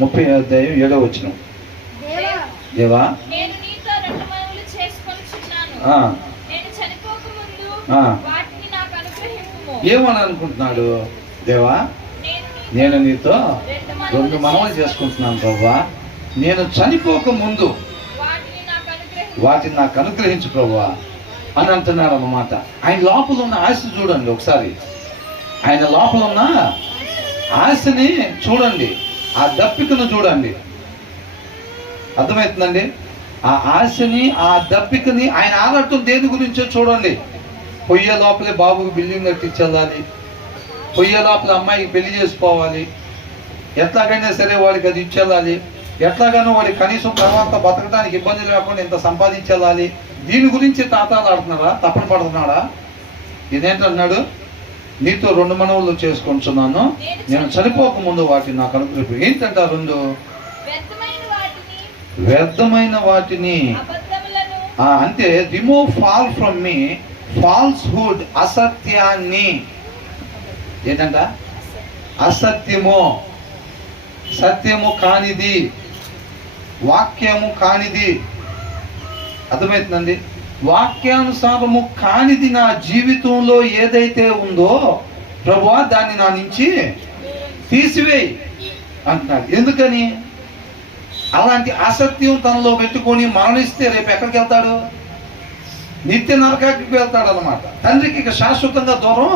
30:7. దేవా ఏమని అనుకుంటున్నాడు? దేవా నేను నీతో 2 మనవులు చేసుకుంటున్నాను ప్రభువా, నేను చనిపోక ముందు వాటిని నాకు అనుగ్రహించు ప్రభువా అని అంటున్నాడు అన్నమాట. ఆయన లోపల ఉన్న ఆశ చూడండి ఒకసారి, ఆయన లోపల ఉన్న ఆశని చూడండి, ఆ దప్పికను చూడండి. అర్థమవుతుందండి? ఆ ఆశని, ఆ దప్పికని ఆయన ఆరాటం దేని గురించో చూడండి. పొయ్యే లోపలే బాబుకి బిల్డింగ్ కట్టించాలి, పొయ్యే లోపల అమ్మాయికి పెళ్లి చేసుకోవాలి, ఎట్లాగైనా సరే వాడికి అది ఇచ్చేయాలి, ఎట్లాగైనా వాడికి కనీసం తర్వాత బతకడానికి ఇబ్బంది లేకుండా ఇంత సంపాదించాలి. దీని గురించి తాతాలు ఆడుతున్నారా? తప్పని పడుతున్నాడా? ఇదేంటన్నాడు? నీతో 2 మనవులు చేసుకుంటున్నాను, నేను చనిపోక ముందు వాటిని నాకు అనుగ్రహించు. ఏంటంట 2 వ్యర్థమైన వాటిని, అంటే remove fall from me falsehood, అసత్యాన్ని. ఏంటంట? అసత్యము, సత్యము కానిది, వాక్యము కానిది. అర్థమవుతుందండి? వాక్యానుసారము కానిది నా జీవితంలో ఏదైతే ఉందో ప్రభువా దాన్ని నా నుంచి తీసివేయి అంటున్నాడు. ఎందుకని? అలాంటి అసత్యం తనలో పెట్టుకొని మరణిస్తే రేపు ఎక్కడికి వెళ్తాడు? నిత్య నరకానికి వెళ్తాడు అన్నమాట. తండ్రికి ఇక శాశ్వతంగా దూరం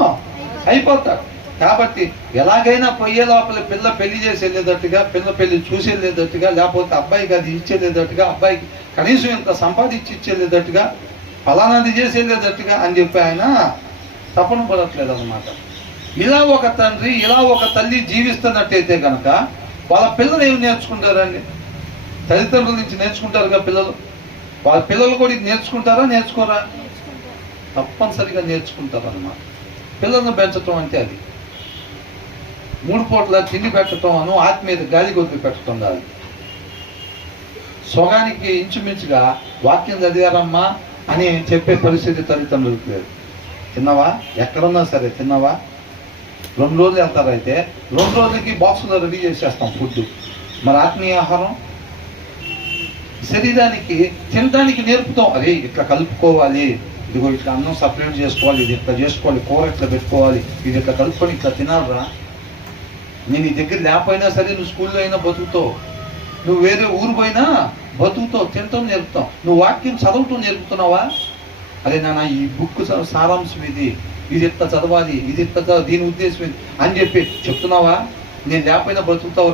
అయిపోతాడు. కాబట్టి ఎలాగైనా పొయ్యే లోపల పిల్ల పెళ్లి చేసి వెళ్ళేటట్టుగా, పిల్ల పెళ్లి చూసి వెళ్ళేటట్టుగా, లేకపోతే అబ్బాయికి అది ఇచ్చేలేదట్టుగా, అబ్బాయికి కనీసం ఇంత సంపాదించి ఇచ్చేలేదట్టుగా, ఫలానాది చేసి వెళ్ళేటట్టుగా అని చెప్పి ఆయన తపన పడట్లేదు అన్నమాట. ఇలా ఒక తండ్రి, ఇలా ఒక తల్లి జీవిస్తున్నట్టయితే కనుక వాళ్ళ పిల్లలు ఏమి నేర్చుకుంటారండి? తల్లిదండ్రుల నుంచి నేర్చుకుంటారుగా పిల్లలు. వాళ్ళ పిల్లలు కూడా ఇది నేర్చుకుంటారా? నేర్చుకోరా? తప్పనిసరిగా నేర్చుకుంటారు అన్నమాట. పిల్లలను పెంచడం అంటే అది 3 పూట్ల తిండి పెట్టడం అను, ఆత్మీయత గాలి గొప్పి పెట్టడం కాదు. సొగానికి ఇంచుమించుగా వాక్యం చదివారమ్మా అని చెప్పే పరిస్థితి తల్లిదండ్రులకు లేదు. తిన్నావా? ఎక్కడున్నా సరే తిన్నావా? 2 రోజులు వెళ్తారైతే 2 రోజులకి బాక్సులో రెడీ చేసేస్తాం ఫుడ్. మరి ఆత్మీయ ఆహారం శరీరానికి తినడానికి నేర్పుతాం. అరే ఇట్లా కలుపుకోవాలి, ఇదిగో ఇట్లా అన్నం సపరేట్ చేసుకోవాలి, ఇది ఇట్లా చేసుకోవాలి, కూర ఇట్లా పెట్టుకోవాలి, ఇది ఇట్లా కలుపుకొని ఇట్లా తినాలరా. నేను ఈ దగ్గర లేకపోయినా సరే నువ్వు స్కూల్లో అయినా బతుకుతావు, నువ్వు వేరే ఊరు పోయినా బతుకుతావు, తినటం నేర్పుతావు. నువ్వు వాక్యం చదవటం నేర్పుతున్నావా? అదే నాన్న ఈ బుక్ సారాంశం ఇది, ఇది ఇట్లా చదవాలి, ఇది ఇట్లా దీని ఉద్దేశం ఇది అని చెప్పి చెప్తున్నావా? నేను లేకపోయినా బతుకుతావు